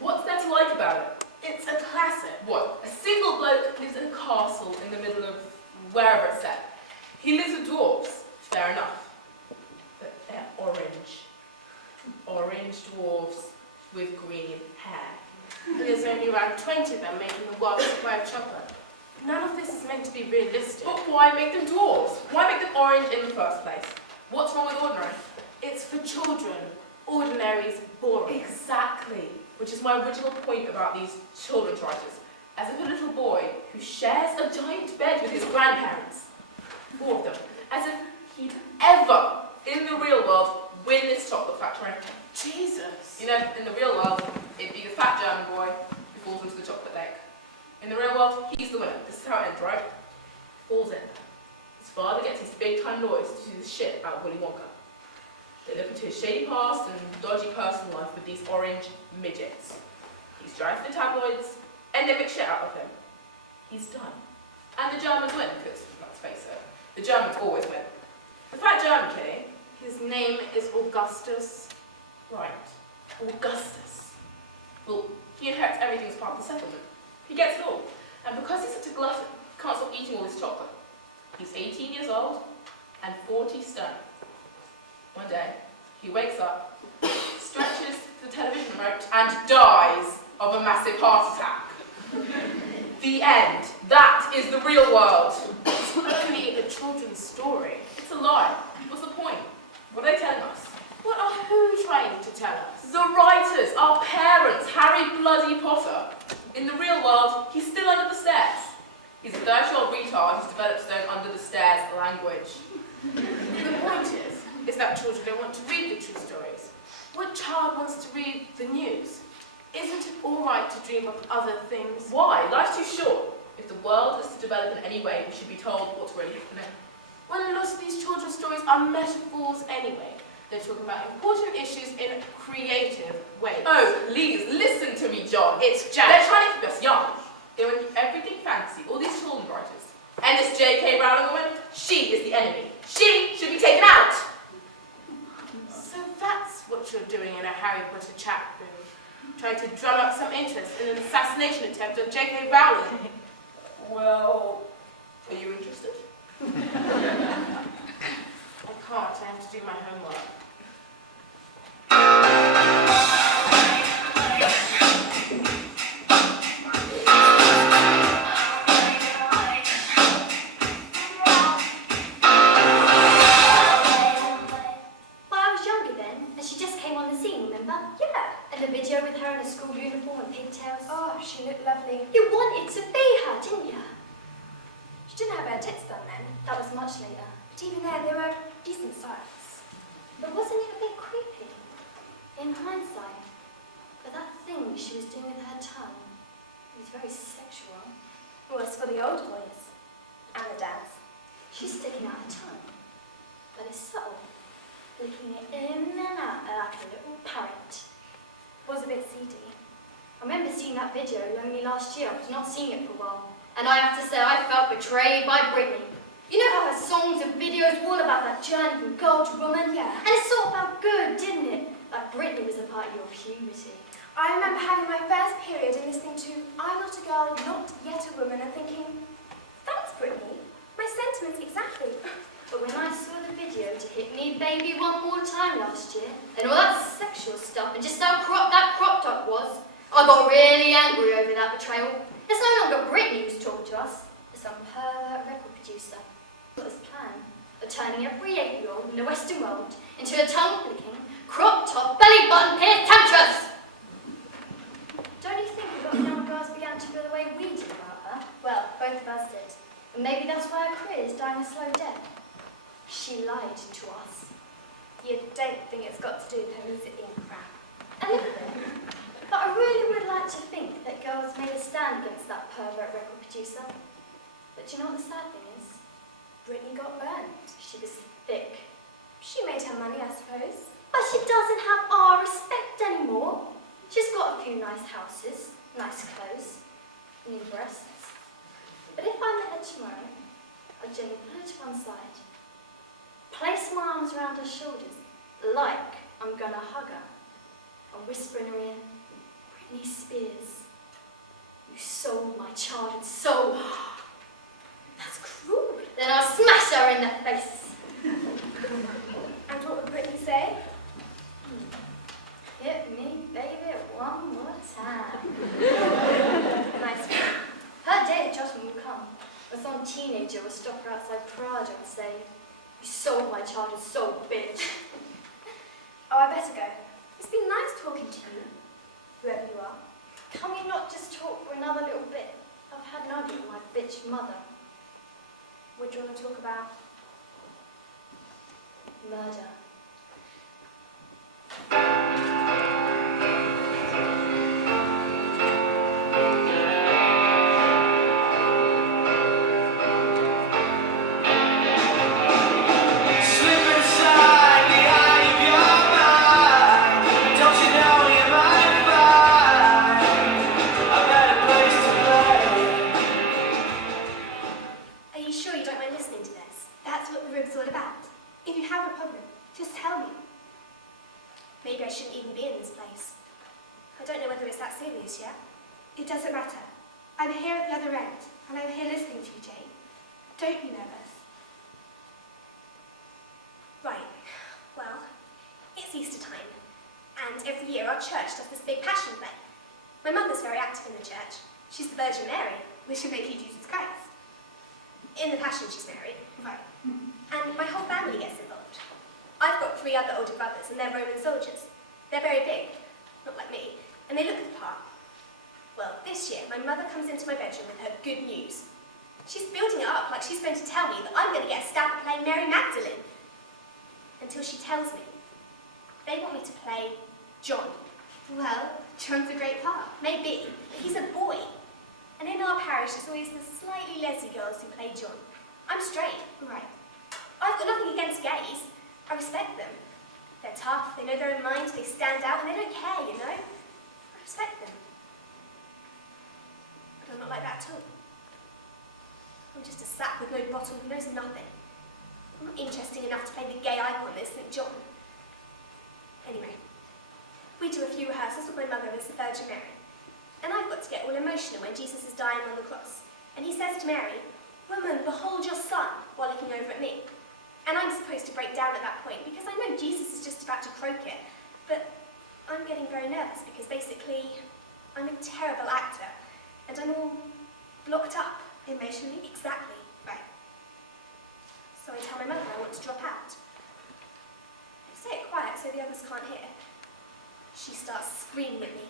What's there to like about it? It's a classic. What? A single bloke lives in a castle in the middle of wherever it's set. He lives with dwarves. Fair enough. But they're orange. Orange dwarves with green hair. There's only around 20 of them making a wild supply of chocolate. None of this is meant to be realistic. But why make them dwarves? Why make them orange in the first place? What's wrong with ordinary? It's for children. Ordinary is boring. Exactly. Which is my original point about these children's writers. As if a little boy who shares a giant bed with his grandparents, 4 of them, as if he'd ever, in the real world, win this chocolate factory. Jesus. You know, in the real world, it'd be the fat German boy who falls into the chocolate lake. In the real world, he's the winner. This is how it ends, right? Falls in. His father gets his big-time lawyers to do the shit out of Willy Wonka. They look into his shady past and dodgy personal life with these orange midgets. He's dragged to the tabloids, and they make shit out of him. He's done. And the Germans win, because, let's face it, the Germans always win. The fat German kid, His name is Augustus. right, Augustus. Well, he inherits everything as part of the settlement. He gets it all. And because he's such a glutton, can't stop eating all this chocolate. He's 18 years old and 40 stone. One day, he wakes up, stretches the television remote, and dies of a massive heart attack. The end. That is the real world. It's only a children's story. It's a lie. What's the point? What are they telling us? What are who trying to tell us? The writers, our parents, Harry bloody Potter. In the real world, he's still under the stairs. He's a 30-year-old retard who's developed his own under-the-stairs language. The point is that children don't want to read the true stories. What child wants to read the news? Isn't it all right to dream of other things? Why? Life's too short. If the world is to develop in any way, we should be told what's really happening. Well, a lot of these children's stories are metaphors anyway. They're talking about important issues in creative ways. Oh, please, listen to me, John. It's They're Jack. trying to keep us young. They want to keep everything fancy, all these children writers. And this J.K. Rowling woman, she is the enemy. She should be taken out. So that's what you're doing in a Harry Potter chat room. Trying to drum up some interest in an assassination attempt on J.K. Rowling. Well, are you interested? I can't, I have to do my homework. Well, I was younger then, and she just came on the scene, remember? Yeah, and the video with her in a school uniform and pigtails. Oh, she looked lovely. You wanted to be her, didn't you? She didn't have her tits done then. That was much later. But even there, they were decent size. But wasn't it a bit creepy? In hindsight. But that thing she was doing with her tongue, it was very sexual. Well, it's for the old boys. And the dads. She's sticking out her tongue. But it's subtle. Licking it in and out like a little parrot. Was a bit seedy. I remember seeing that video only last year. I was not seeing it for a while. And I have to say, I felt betrayed by Britney. You know how her songs and videos were all about that journey from girl to woman? Yeah. And it sort of felt good, didn't it? Like Britney was a part of your puberty. I remember having my first period and listening to I'm Not a Girl, Not Yet a Woman and thinking, that's Britney. My sentiments exactly. But when I saw the video to Hit Me Baby One More Time last year, and all that sexual stuff and just how cropped that crop top was, I got really angry over that betrayal. It's no longer Britney who's talking to us, it's some pervert record producer. Got this plan of turning every 8-year-old in the Western world into a tongue-flicking, crop top, belly button, pierced temptress! Don't you think a lot of young girls began to feel the way we did about her? Well, both of us did. And maybe that's why her career is dying a slow death. She lied to us. You don't think it's got to do with her music being crap? A little bit. But I really would like to think that girls made a stand against that pervert record producer. But do you know what the sad thing is? Britney got burned. She was new nice houses, nice clothes, new breasts. But if I met her tomorrow, I'd gently put her to one side, place my arms around her shoulders, like I'm gonna hug her, and whisper in her ear, Britney Spears, you sold my child and soul. That's cruel. Then I'll smash her in the face. And what would Brittany say? Hit me, baby, one more time. Nice one. Her day of judgment will come. When some teenager will stop her outside Prada and say, you sold my child and soul, bitch. Oh, I better go. It's been nice talking to you, whoever you are. Can we not just talk for another little bit? I've had an argument with my bitch mother. What do you want to talk about? Murder. Are you sure you don't mind listening to this? That's what the rib's all about. If you have a problem, just tell me. Maybe I shouldn't even be in this place. I don't know whether it's that serious yet. It doesn't matter. I'm here at the other end, and I'm here listening to you, Jane. Don't be nervous. Right. Well, it's Easter time, and every year our church does this big passion play. My mother's very active in the church. She's the Virgin Mary, which should make you Jesus Christ. In the Passion, she's married. Right. And my whole family gets involved. I've got 3 other older brothers, and they're Roman soldiers. They're very big, not like me, and they look the part. Well, this year, my mother comes into my bedroom with her good news. She's building it up like she's going to tell me that I'm going to get a stab at playing Mary Magdalene. Until she tells me. They want me to play John. Well, John's a great part. Maybe, but he's a boy. And in our parish, it's always the slightly lesy girls who play John. I'm straight. Right. I've got nothing against gays. I respect them. They're tough, they know their own mind, they stand out, and they don't care, you know? I respect them. But I'm not like that at all. I'm just a sap with no bottom who knows nothing. I'm not interesting enough to play the gay icon as St. John. Anyway, we do a few rehearsals with my mother as the Virgin Mary. And I've got to get all emotional when Jesus is dying on the cross. And he says to Mary, "Woman, behold your son," while looking over at me. And I'm supposed to break down at that point because I know Jesus is just about to croak it. But I'm getting very nervous because basically I'm a terrible actor and I'm all blocked up. Emotionally? Exactly. Right. So I tell my mother I want to drop out. I say it quiet so the others can't hear. She starts screaming at me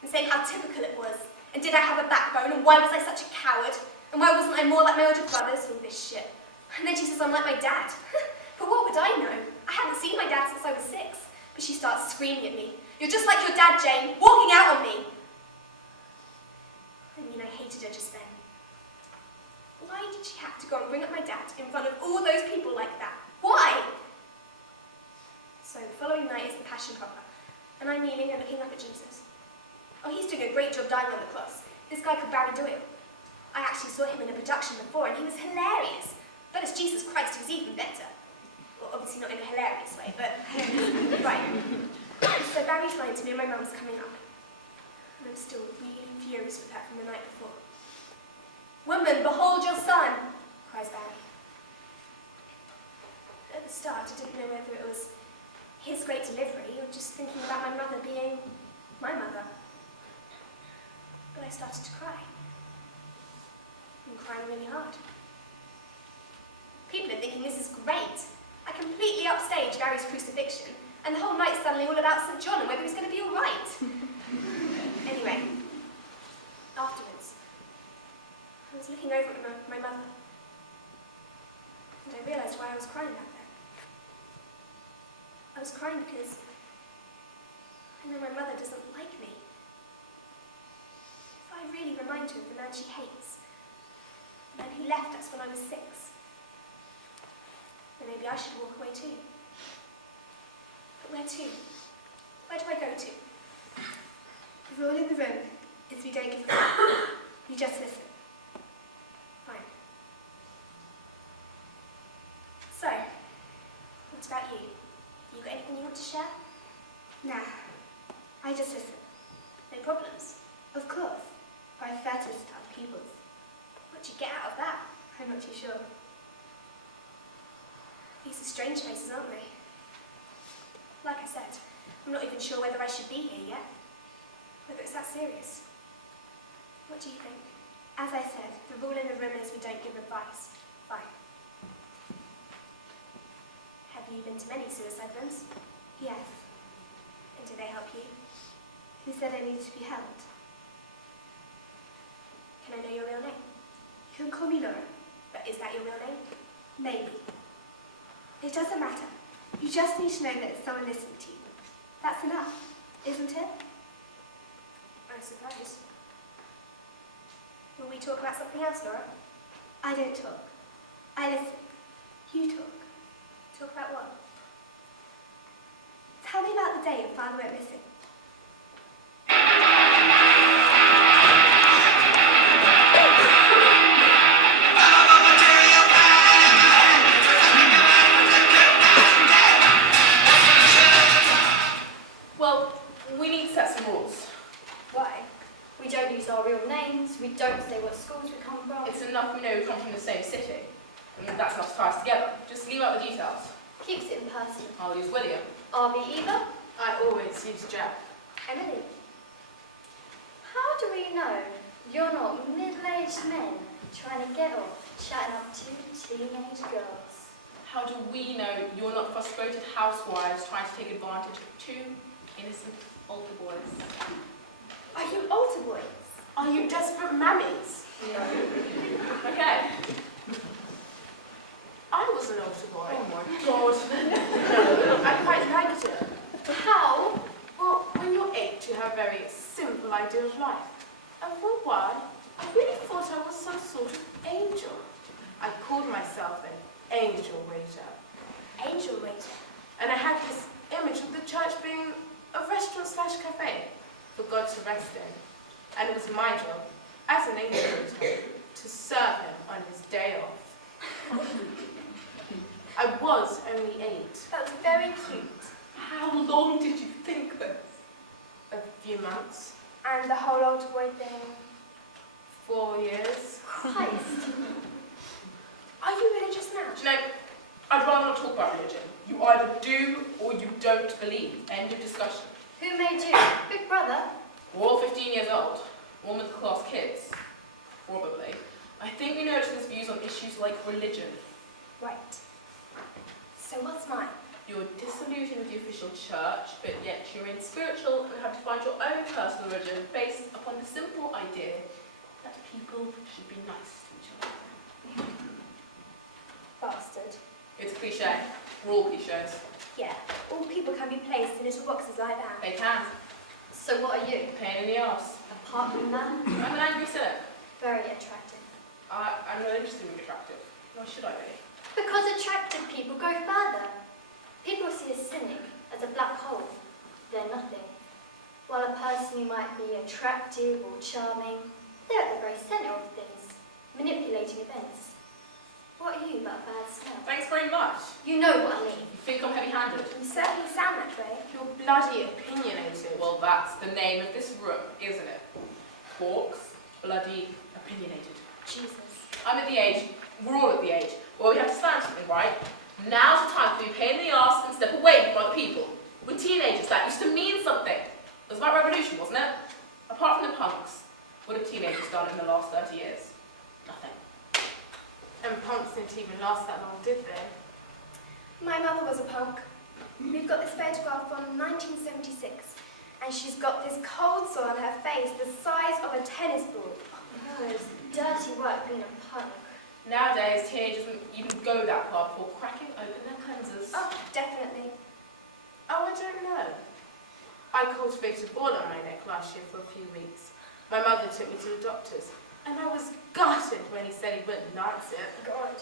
and saying how typical it was, and did I have a backbone, and why was I such a coward, and why wasn't I more like my older brothers, all this shit. And then she says I'm like my dad. But what would I know? I hadn't seen my dad since I was 6. But she starts screaming at me. "You're just like your dad, Jane, walking out on me." I mean, I hated her just then. Why did she have to go and bring up my dad in front of all those people like that? Why? So the following night is the Passion proper, and I'm kneeling and looking up at Jesus. Oh, he's doing a great job dying on the cross. This guy called Barry Doyle. I actually saw him in a production before, and he was hilarious. But as Jesus Christ, he was even better. Well, obviously not in a hilarious way, but right. So Barry's lying to me, and my mum's coming up. And I'm still really furious with her from the night before. "Woman, behold your son," cries Barry. At the start, I didn't know whether it was his great delivery or just thinking about my mother being my mother. But I started to cry. I'm crying really hard. People are thinking this is great. I completely upstage Gary's crucifixion, and the whole night's suddenly all about St. John and whether he's going to be all right. Anyway, afterwards, I was looking over at my mother, and I realised why I was crying back then. I was crying because I know my mother doesn't like me. If I really remind her of the man she hates, the man who left us when I was 6, then maybe I should walk away too. But where to? Where do I go to? The rule in the room is we don't give advice. You just listen. Fine. So, what about you? You got anything you want to share? Nah, I just listen. No problems? Of course. But I prefer to listen to other people's. What do you get out of that? I'm not too sure. These are strange faces, aren't they? Like I said, I'm not even sure whether I should be here yet. Whether it's that serious. What do you think? As I said, the rule in the room is we don't give advice. Fine. Have you been to many suicide rooms? Yes. And do they help you? Who said I need to be helped? Can I know your real name? You can call me Laura. But is that your real name? Maybe. It doesn't matter. You just need to know that it's someone listening to you. That's enough, isn't it? I suppose. Will we talk about something else, Laura? I don't talk. I listen. You talk. Talk about what? Tell me about the day your father went missing. Well, we need to set some rules. Why? We don't use our real names, we don't say what schools we come from. It's enough we know we come from the same city. I mean, that's enough to tie us together. Just leave out the details. Keeps it impersonal. I'll use William. Are we Eva? I always use Jack. Emily. How do we know you're not middle-aged men trying to get off chatting up to teenage girls? How do we know you're not frustrated housewives trying to take advantage of two innocent altar boys? Are you altar boys? Are you desperate mammies? Okay. I was an altar boy. Oh my god. I quite liked it. How? Well, when you're 8, you have a very simple idea of life. And for a while, I really thought I was some sort of angel. I called myself an angel waiter. Angel waiter. And I had this image of the church being a restaurant/cafe for God to rest in. And it was my job, as an angel waiter, to serve him on his day off. I was only 8. That's very cute. How long did you think this? A few months. And the whole altar boy thing. 4 years. Christ. Are you religious now? Do you know, I'd rather not talk about religion. You either do or you don't believe. End of discussion. Who made you? Big brother? We're all 15 years old. All middle-class kids. Probably. I think we know each other's views on issues like religion. Right. So what's mine? You're disillusioned with the official church, but yet you're in spiritual and have to find your own personal religion based upon the simple idea that people should be nice to each other. Bastard. It's a cliche. We're all cliches. Yeah, all people can be placed in little boxes like that. They can. So what are you? Pain in the arse. A parkman man? I'm an angry cynic. Very attractive. I'm not interested in being attractive. Why should I be? Because attractive people go further. People see a cynic as a black hole. They're nothing. While a person who might be attractive or charming, they're at the very centre of things, manipulating events. What are you but a bad smell? Thanks very much. You know what I mean. You think I'm heavy-handed? You certainly sound that way. You're bloody opinionated. Well, that's the name of this room, isn't it? Hawks, bloody opinionated. Jesus. I'm at the age, we're all at the age, where we have to stand something, right? Now's the time to be a pain in the arse and step away from other people. We're teenagers, that used to mean something. It was about revolution, wasn't it? Apart from the punks, what have teenagers done in the last 30 years? Nothing. And punks didn't even last that long, did they? My mother was a punk. We've got this photograph from 1976, and she's got this cold sore on her face the size of a tennis ball. Oh, it's dirty work being a punk. Nowadays, teenagers don't even go that far before cracking open their cleansers. Oh, definitely. Oh, I don't know. I cultivated a ball on my neck last year for a few weeks. My mother took me to the doctor's, and I was gutted when he said he wouldn't nance it. God.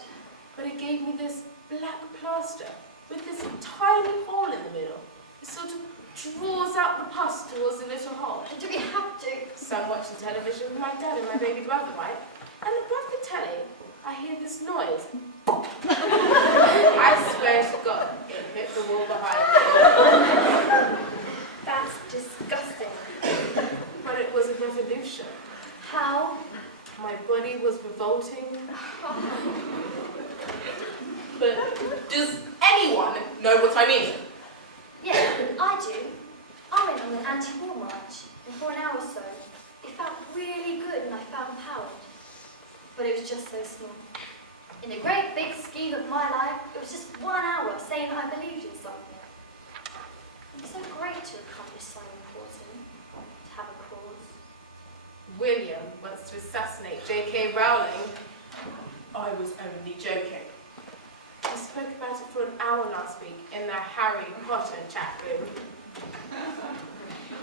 But he gave me this black plaster with this tiny hole in the middle. It sort of draws out the pus towards the little hole. Do we have to? So I'm watching television with my dad and my baby brother, right? And above the telly, I hear this noise. I swear to God, it hit the wall behind me. That's disgusting. But it was a revolution. How? My body was revolting. But does anyone know what I mean? Yeah, I do. I went on an anti-war march, and for an hour or so, it felt really good and I felt empowered. But it was just so small. In the great big scheme of my life, it was just 1 hour saying I believed in something. It was so great to accomplish something important, to have a cause. William wants to assassinate J.K. Rowling. I was only joking. We spoke about it for an hour last week in the Harry Potter chat room.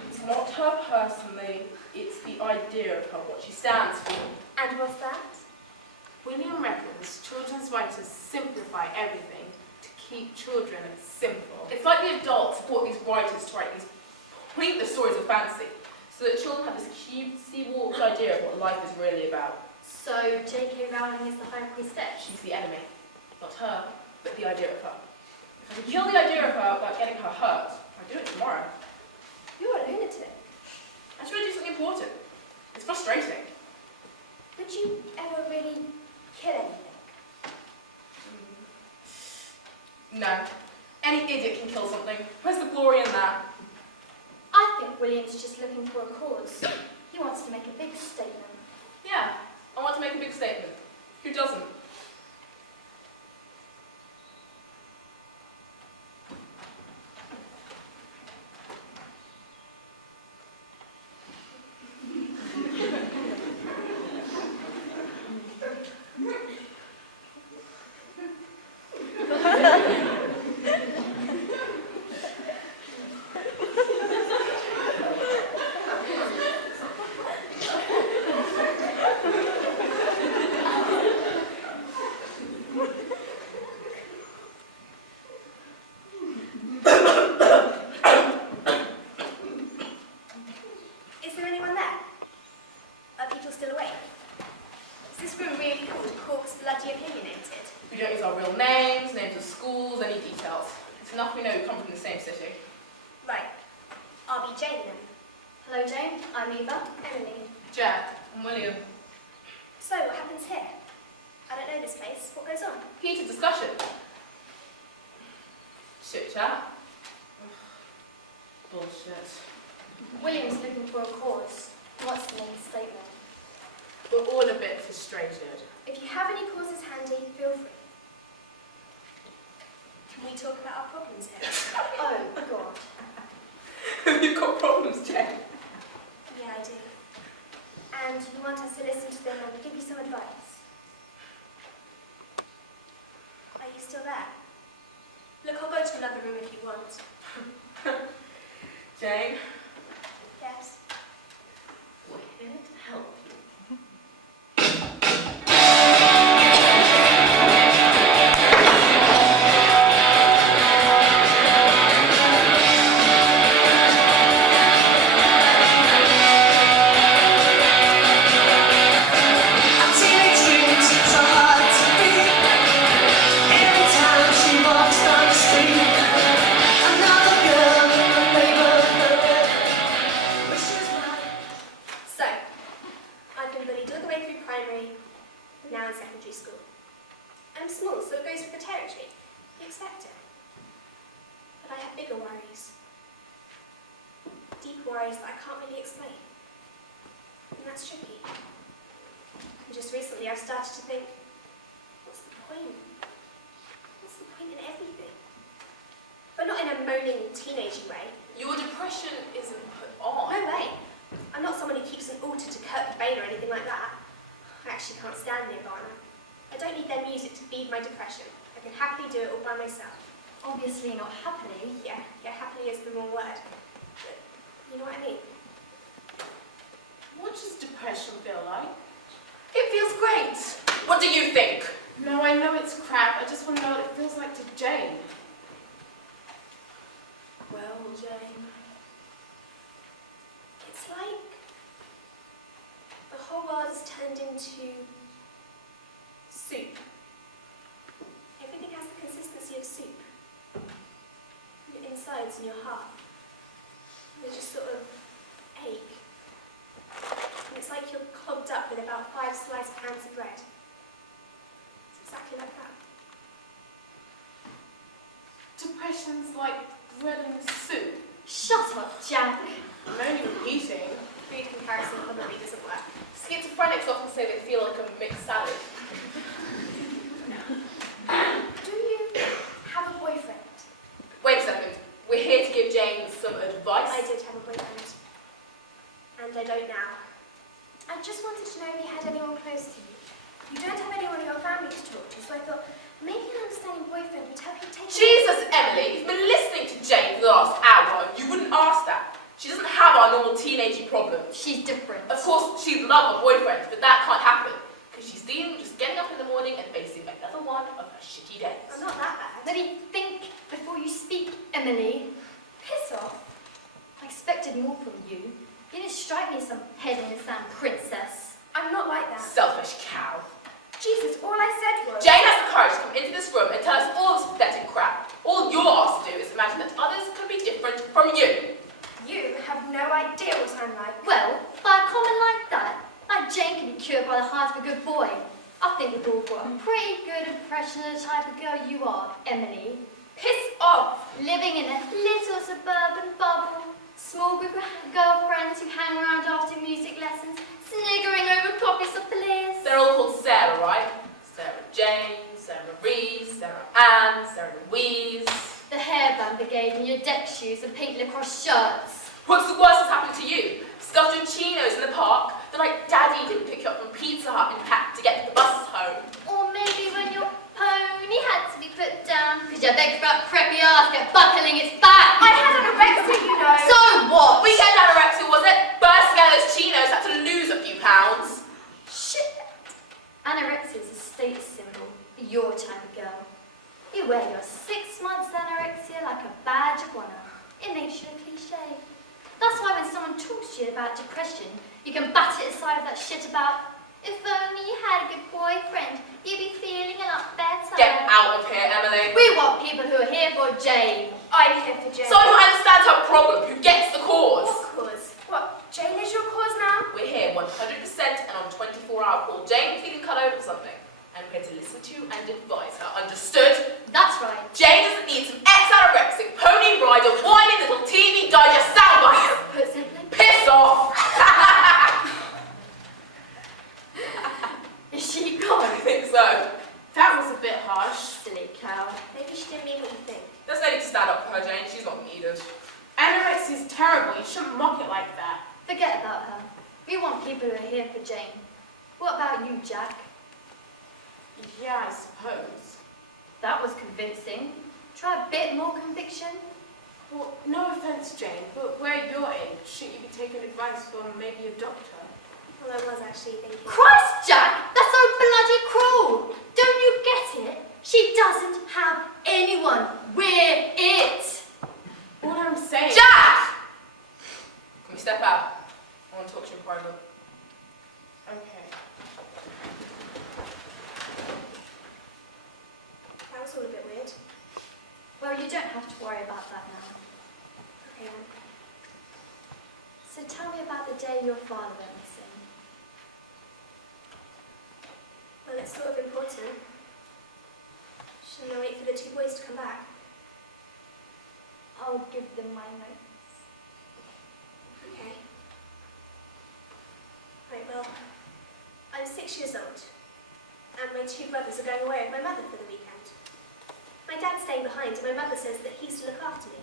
It's not her personally, it's the idea of her, what she stands for. And what's that? William reckons children's writers simplify everything to keep children simple. It's like the adults support these writers to write these pointless stories of fantasy, so that children have this cutesy warped idea of what life is really about. So J.K. Rowling is the High Priestess. She's the enemy. Not her, but the idea of her. If I can kill the idea of her without getting her hurt, I'll do it tomorrow. You're a lunatic. I just want to do something important. It's frustrating. Would you ever really kill anything? No. Any idiot can kill something. Where's the glory in that? I think William's just looking for a cause. He wants to make a big statement. Yeah, I want to make a big statement. Who doesn't? Is there anyone there? Are people still awake? Is this room really called Cork's Bloody Opinionated? We don't use our real names, names of schools, any details. It's enough we know we come from the same city. Right. I'll be Jane then. Hello, Jane. I'm Eva. Emily. Jack and William. So, what happens here? I don't know this place. What goes on? Heated discussion. Chit chat. Bullshit. William's looking for a cause. He wants to make a statement. We're all a bit frustrated. If you have any causes handy, feel free. Can we talk about our problems here? Oh, God. You've got problems, Jack. Yeah, I do. And you want us to listen to them and give you some advice? Are you still there? Look, I'll go to another room if you want. Jane, Yes? we're here to help you. So, I've been bullied all the way through primary, now in secondary school. I'm small, so it goes with the territory. You expect it. But I have bigger worries. Deep worries that I can't really explain. And that's tricky. And just recently I've started to think, what's the point? What's the point in everything? But not in a moaning, teenagey way. Your depression isn't put on. No way. I'm not someone who keeps an altar to Kurt Cobain or anything like that. I actually can't stand Nirvana. I don't need their music to feed my depression. I can happily do it all by myself. Obviously not happily. Yeah, happily is the wrong word. But you know what I mean? What does depression feel like? It feels great. What do you think? No, I know it's crap. I just want to know what it feels like to Jane. Well, Jane, It's like the whole world has turned into soup. Everything has the consistency of soup. Your insides and your heart, they just sort of ache. And it's like you're clogged up with about 5 sliced pans of bread. It's exactly like that. Depression's like bread and soup. Shut up, Jack. I'm only repeating. Food comparison probably doesn't work. Schizophrenics often say they feel like a mixed salad. Do you have a boyfriend? Wait a second. We're here to give Jane some advice. I did have a boyfriend. And I don't now. I just wanted to know if you had anyone close to you. You don't have anyone in your family to talk to, so I thought maybe an understanding boyfriend would help you take Jesus, Emily, you've been listening to Jane for the last hour. You wouldn't ask that. She doesn't have our normal teenagey problems. She's different. Of course, she'd love a boyfriend, but that can't happen. Because she's dealing with just getting up in the morning and facing another one of her shitty days. I'm not that bad. Maybe think before you speak, Emily. Piss off. I expected more from you. You didn't strike me as some head in the sand princess. I'm not like that. Selfish cow. Jesus, all I said was... Jane has the courage to come into this room and tell us all this pathetic crap. All you're asked to do is imagine that others could be different from you. You have no idea what I'm like. Well, by a comment like that, like Jane can be cured by the heart of a good boy. I think we've all got a pretty good impression of the type of girl you are, Emily. Piss off. Living in a little suburban bubble, small group of girlfriends who hang around after music lessons, sniggering over copies of Bliss. They're all called Sarah, right? Sarah Jane, Sarah Reese, Sarah Ann, Sarah Louise. The hairband brigade in your deck shoes and pink lacrosse shirts. What's the worst that's happened to you? Scuffed your chinos in the park, the like Daddy didn't pick you up from Pizza Hut and had to get the bus home. Or maybe when your pony had to be put down because your big fat preppy ass kept buckling its back. I had anorexia, you know. So what? Weekend anorexia, was it? Bursting out those chinos, had to lose a few pounds. Shit. Anorexia is a status symbol for your type of girl. You wear your 6 months anorexia like a badge of honour. It makes you a cliche. That's why when someone talks to you about depression, you can bat it aside with that shit about, if only you had a good boyfriend, you'd be feeling a lot better. Get out of here, Emily. We want people who are here for Jane. I'm here for Jane. Someone who understands her problem, who gets the cause. What cause? What, Jane is your cause now? We're here 100% and on 24-hour call. Jane feeling cut over something. And we're here to listen to and advise her. Understood? That's right. Jane doesn't need some ex-anorexic, pony rider, whiny little TV digest soundbites. Put simply. Piss off! Is she gone? I think so. That was a bit harsh. Silly cow. Maybe she didn't mean what you think. There's no need to stand up for her, Jane. She's not needed. Anorexia is terrible. You shouldn't mock it like that. Forget about her. We want people who are here for Jane. What about you, Jack? Yeah, I suppose. That was convincing. Try a bit more conviction. Well, no offence, Jane, but we're your age. Shouldn't you be taking advice from maybe a doctor? Well, I was actually thinking... Christ, Jack! That's so bloody cruel! Don't you get it? She doesn't have anyone. We're it! All I'm saying... Jack! Can we step out? I want to talk to you in private. Okay. That was all a bit weird. Well, you don't have to worry about that now. Okay, then. So tell me about the day your father went missing. Well, it's sort of important. Shouldn't I wait for the 2 boys to come back? I'll give them my notes. Okay. Right, well, I'm 6 years old, and my 2 brothers are going away with my mother for the weekend. My dad's staying behind, and my mother says that he's to look after me,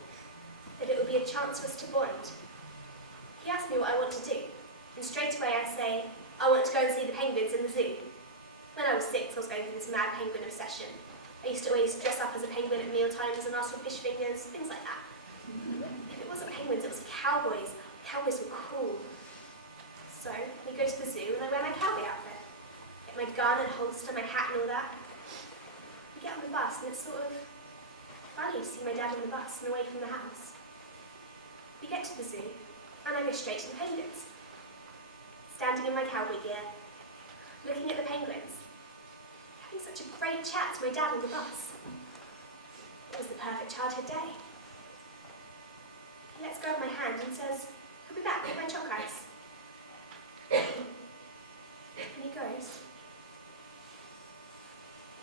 that it will be a chance for us to bond. He asked me what I want to do, and straight away I say, I want to go and see the penguins in the zoo. When I was 6, I was going through this mad penguin obsession. I used to always dress up as a penguin at meal times and ask for fish fingers, things like that. If it wasn't penguins, it was cowboys. Cowboys were cool. So, we go to the zoo and I wear my cowboy outfit. Get my gun and holster, my hat and all that. We get on the bus and it's sort of funny to see my dad on the bus and away from the house. We get to the zoo and I go straight to the penguins. Standing in my cowboy gear, looking at the penguins, having such a great chat to my dad on the bus. It was the perfect childhood day. He lets go of my hand and says, "I'll be back with my chalk ice." And he goes.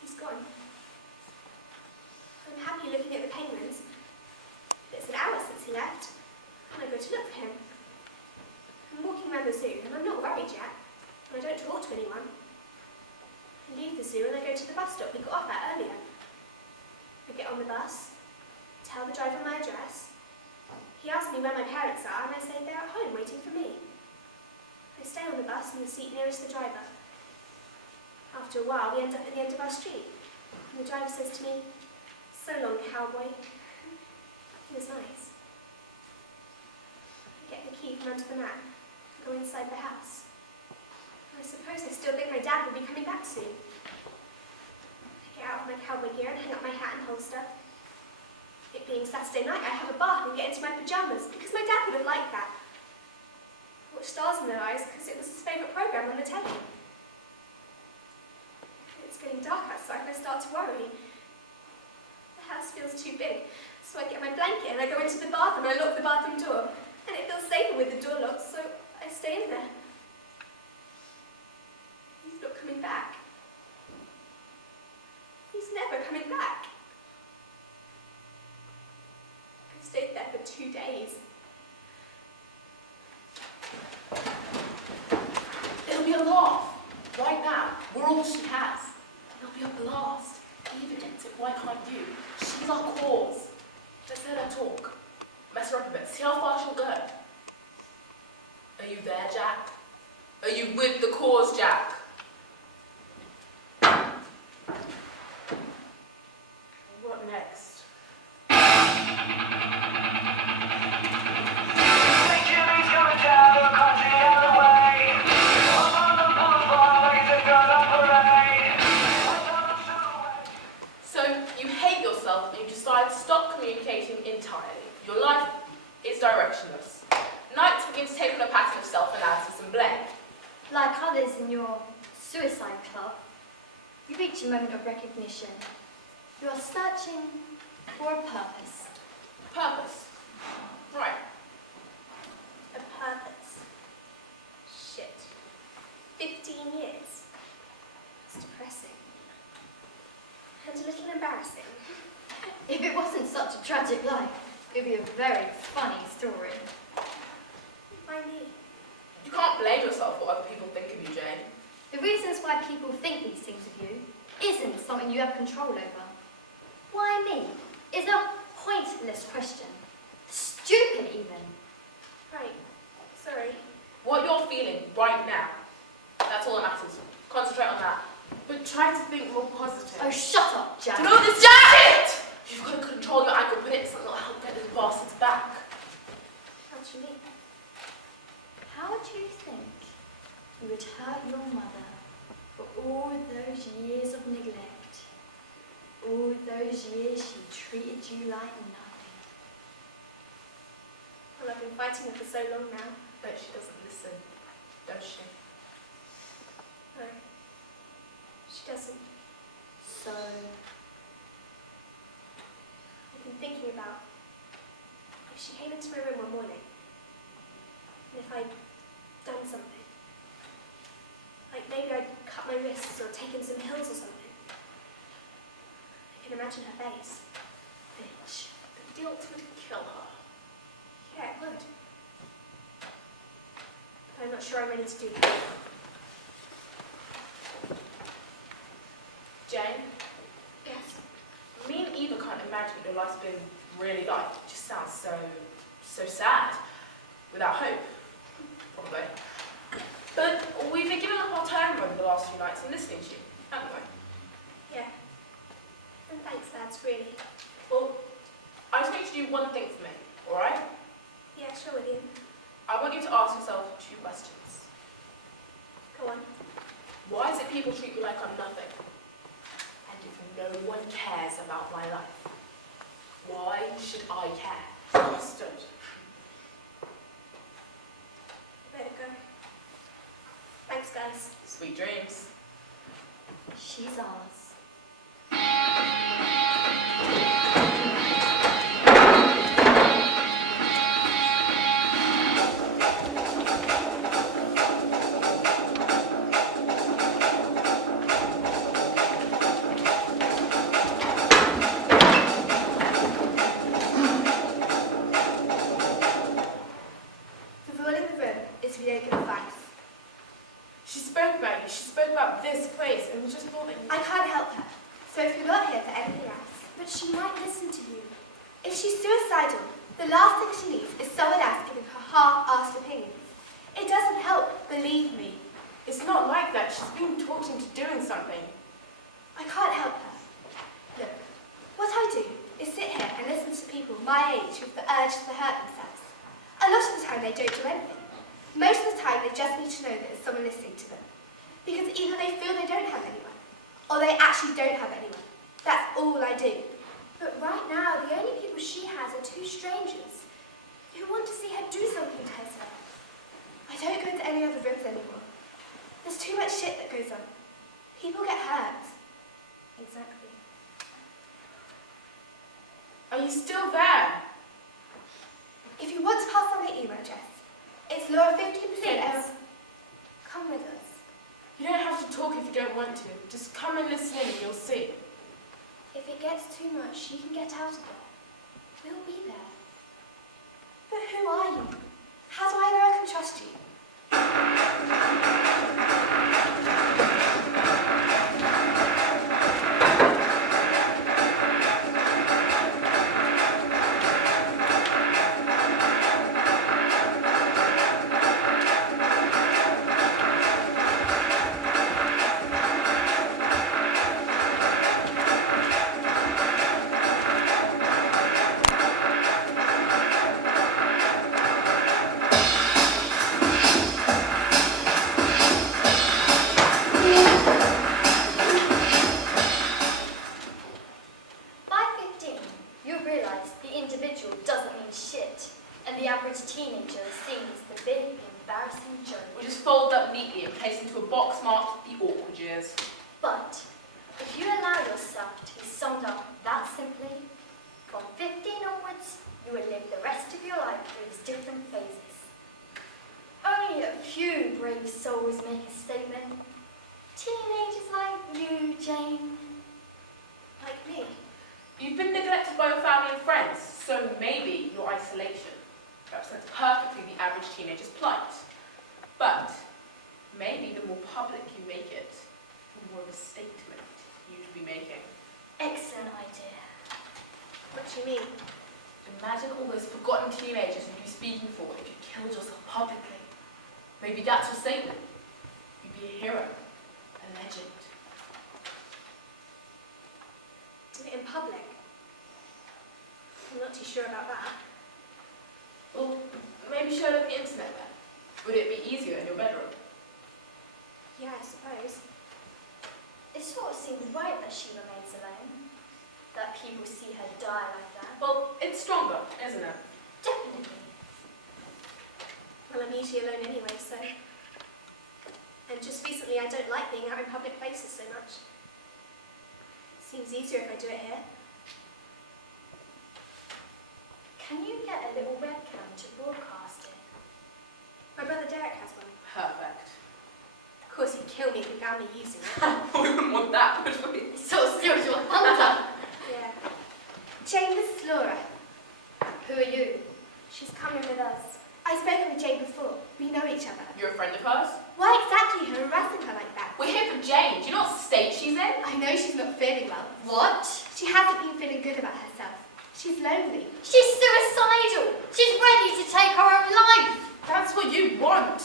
He's gone. I'm happy looking at the penguins. It's an hour since he left, and I go to look for him. I'm walking around the zoo, and I'm not worried yet, and I don't talk to anyone. I leave the zoo and I go to the bus stop we got off at earlier. I get on the bus, tell the driver my address. He asks me where my parents are, and I say they're at home waiting for me. I stay on the bus in the seat nearest the driver. After a while, we end up at the end of our street, and the driver says to me, "So long, cowboy." It was nice. I get the key from under the mat and go inside the house. I suppose I still think my dad will be coming back soon. I get out of my cowboy gear and hang up my hat and holster. It being Saturday night, I have a bath and get into my pyjamas because my dad would have liked that. I watch Stars in Their Eyes because it was his favourite programme on the telly. It's getting dark outside and I start to worry. The house feels too big, so I get my blanket and I go into the bathroom and I lock the bathroom door. And it feels safer with the door locked, so I stay in there. He's not coming back. He's never coming back. I stayed there for 2 days. It'll be a laugh. Right now, we're all she has. It'll be a blast. Eve gets it, why can't you? She's our cause. Let's let her talk. Mess her up a bit, see how far she'll go. Are you there, Jack? Are you with the cause, Jack? What next? So, you hate yourself and you decide to stop communicating entirely. Your life is directionless. Nights begin to take on a pattern of self-analysis and blame. Like others in your suicide club, you reach a moment of recognition. You are searching for a purpose. Purpose. Right. A purpose. Shit. 15 years. It's depressing. And a little embarrassing. If it wasn't such a tragic life, it would be a very funny story. Why me? You can't blame yourself for what other people think of you, Jane. The reasons why people think these things of you isn't something you have control over. Why me? Is a pointless question. Stupid even. Right. Sorry. What you're feeling right now, that's all that matters. Concentrate on that. But try to think more positive. Oh, shut up, Jack. No, this jacket! You've got to control your anger, put it in something that'll help get those bastards back. How do you mean? How do you think you would hurt your mother for all those years of neglect? All those years she treated you like nothing. Well, I've been fighting her for so long now. But she doesn't listen, does she? No. She doesn't. So, I've been thinking about if she came into my room one morning, and if I'd done something. Like maybe I'd cut my wrists or taken some pills or something. I can imagine her face. Bitch. The guilt would kill her. Yeah, it would. But I'm not sure I'm ready to do that. Jane, Yes. me and Eva can't imagine what your life's been really like. It just sounds so sad. Without hope, probably. But we've been giving up our time over the last few nights and listening to you, haven't we? Yeah. And thanks, lads, really. Well, I just need you to do one thing for me, alright? Yeah, sure, William. I want you to ask yourself 2 questions. Go on. Why is it people treat me like I'm nothing? And if no one cares about my life, why should I care? Bastard. Sweet dreams. She's ours. The rule in the room is we don't give advice. She spoke about you. She spoke about this place, and we just thought that you... I can't help her, so if you're not here for anything else, but she might listen to you. If she's suicidal, the last thing she needs is someone else giving her half-assed opinions. It doesn't help, believe me. It's not like that. She's been talked into doing something. I can't help her. Look, what I do is sit here and listen to people my age with the urge to hurt themselves. A lot of the time they don't do anything. Most of the time they just need to know that there's someone listening to them. Because either they feel they don't have anyone, or they actually don't have anyone. That's all I do. But right now, the only people she has are two strangers who want to see her do something to herself. I don't go into any other rooms anymore. There's too much shit that goes on. People get hurt. Exactly. Are you still there? If you want to pass on the email address, it's Laura 15%. Come with us. You don't have to talk if you don't want to. Just come and listen in and you'll see. If it gets too much, she can get out of there. We'll be there. But who are you? How do I know I can trust you? By 15, you realise the individual doesn't mean shit, and the average teenager is seen as the big, embarrassing joke. We just fold up neatly and place into a box marked the awkward years. But if you allow yourself to be summed up that simply, from 15 onwards, you will live the rest of your life through its different phases. Only a few brave souls make a statement. Teenagers like you, Jane. Like me. You've been neglected by your family and friends, so maybe your isolation represents perfectly the average teenager's plight. But maybe the more public you make it, the more of a statement you'd be making. Excellent idea. What do you mean? Imagine all those forgotten teenagers you'd be speaking for if you killed yourself publicly. Maybe that's your statement. You'd be a hero, a legend. Do it in public? I'm not too sure about that. Well, maybe show it on the internet then. Would it be easier in your bedroom? Yeah, I suppose. It sort of seems right that she remains alone. That people see her die like that. Well, it's stronger, isn't it? Definitely. Well, I'm usually alone anyway, so... And just recently I don't like being out in public places so much. It seems easier if I do it here. Can you get a little webcam to broadcast it? My brother Derek has one. Perfect. Of course, he'd kill me if he found me using it. We wouldn't want that, would we? So steals your thunder. Yeah. Jane, this is Laura. Who are you? She's coming with us. I've spoken with Jane before. We know each other. You're a friend of hers? Why exactly are you harassing her like that? We're here for Jane. Do you know what state she's in? I know she's not feeling well. What? She hasn't been feeling good about herself. She's lonely. She's suicidal. She's ready to take her own life. That's what you want.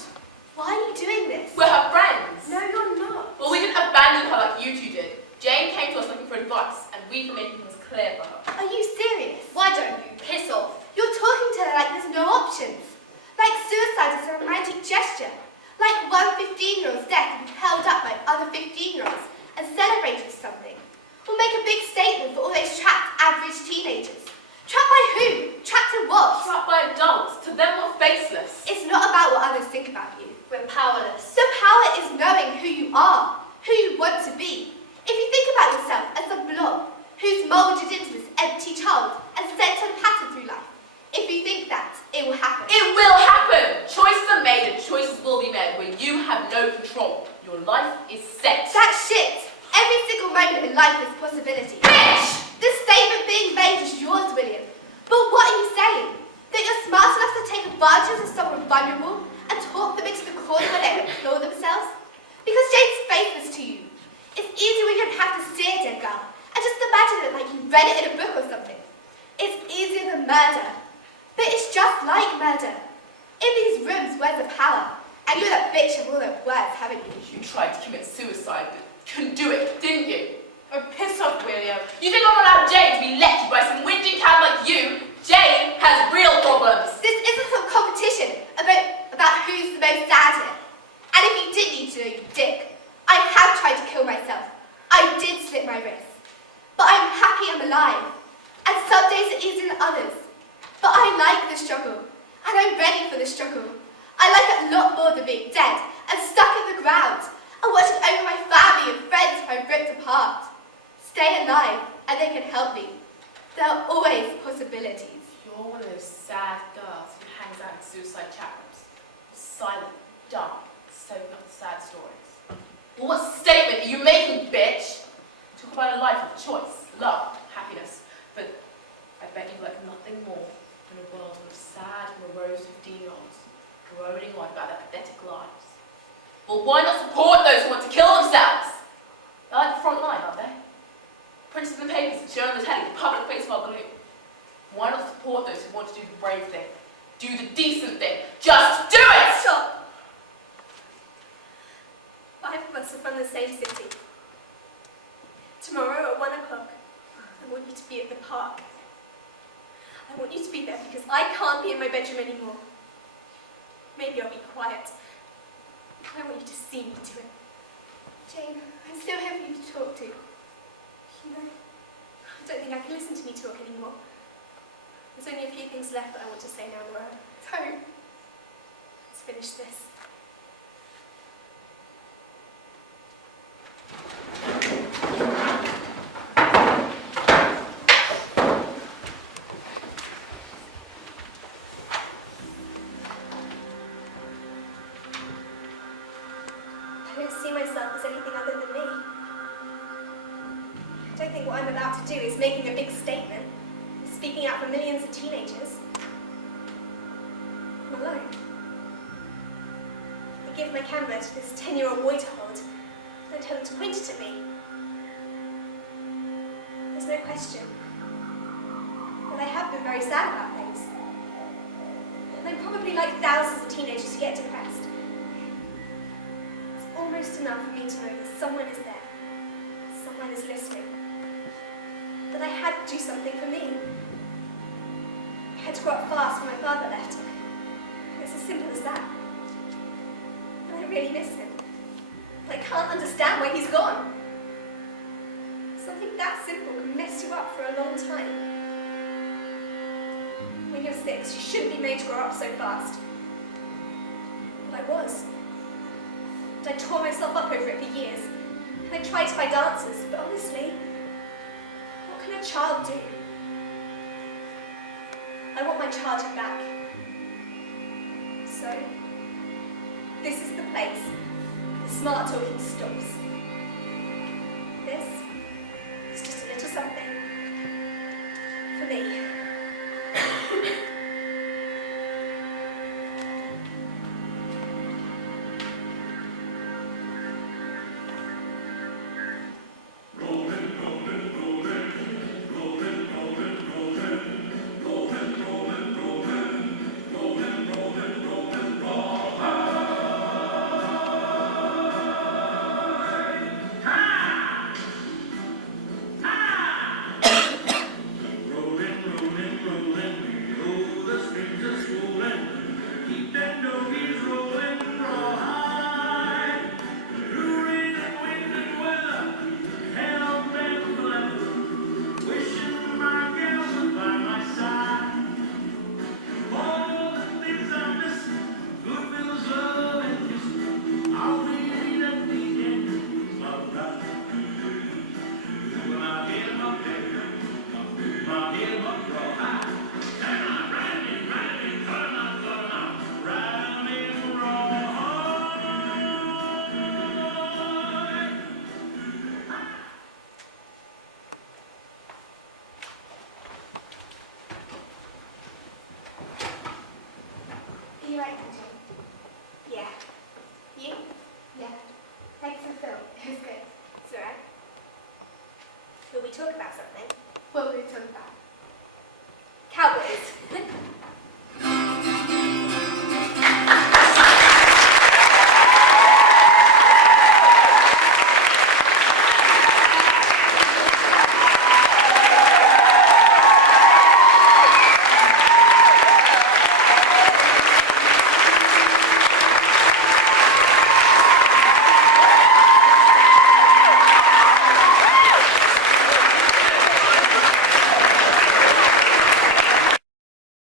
Why are you doing this? We're her friends. No, you're not. Well, we didn't abandon her like you two did. Jane came to us looking for advice, and we've been making things clear for her. Are you serious? Why don't you piss off? You're talking to her like there's no options. Like suicide is a romantic gesture. Like one 15-year-old's death to be held up by other 15-year-olds and celebrated for something. Or make a big statement for all those trapped average teenagers. Trapped by who? Trapped in what? Trapped by adults. To them, we're faceless. It's not about what others think about you. We're powerless. The power is knowing who you lifeless possibility. Bitch! The statement being made is yours, William. But what are you saying? That you're smart enough to take advantage of someone vulnerable and talk them into the corner where they implore themselves? Because Jane's faithless to you. It's easy when you don't have to see it, dear girl, and just imagine it like you read it in a book or something. It's easier than murder. But it's just like murder. In these rooms, words are power. And you're that bitch of all those words, haven't you? You tried to commit suicide, but couldn't do it, didn't you? Oh, piss off, William. You think I'm allowed Jane to be lectured by some whinging cat like you? Jane has real problems. This isn't some competition about who's the most sad here. And if you did need to know, you dick, I have tried to kill myself. I did slit my wrist. But I'm happy I'm alive. And some days are easier than others. But I like the struggle. And I'm ready for the struggle. I like it a lot more than being dead and stuck in the ground and watching over my family and friends who I've ripped apart. Stay alive and they can help me. There are always possibilities. You're one of those sad girls who hangs out in suicide chat rooms. Silent, dumb, soaking up the sad stories. Well, what statement are you making, bitch? Talk about a life of choice, love, happiness. But I bet you'd like nothing more than a world full of sad, morose 15-year-olds groaning on about their pathetic lives. Well, why not support those who want to kill themselves? They're like the front line, aren't they? Printed in the papers and shown on the telly, the public face while glued. Why not support those who want to do the brave thing? Do the decent thing. Just do it! Stop! 5 of us are from the same city. Tomorrow at 1 o'clock, I want you to be at the park. I want you to be there because I can't be in my bedroom anymore. Maybe I'll be quiet. I want you to see me do it. Jane, I'm still here for you to talk to. You know, I don't think I can listen to me talk anymore. There's only a few things left that I want to say now, Laura. Don't. Let's finish this. I don't see myself as anything other than me. I don't think what I'm about to do is making a big statement, speaking out for millions of teenagers. I'm alone. I give my camera to this 10-year-old boy to hold, and I tell him to point it at me. There's no question that I have been very sad about things. And I'm probably like thousands of teenagers who get depressed. It's almost enough for me to know that someone is there, someone is listening, that I had to do something for me. I had to grow up fast when my father left. It's as simple as that. And I really miss him. I can't understand why he's gone. Something that simple can mess you up for a long time. When you're 6, you shouldn't be made to grow up so fast. But I was. And I tore myself up over it for years. And I tried to find answers, but honestly, what can a child do? I want my childhood back. So, this is the place the smart talking stops. This is just a little something for me. really liked it, John. Yeah. You? Yeah. Thanks for the film. It was good. It's alright. Will we talk about something? What were we talking about? Cowboys.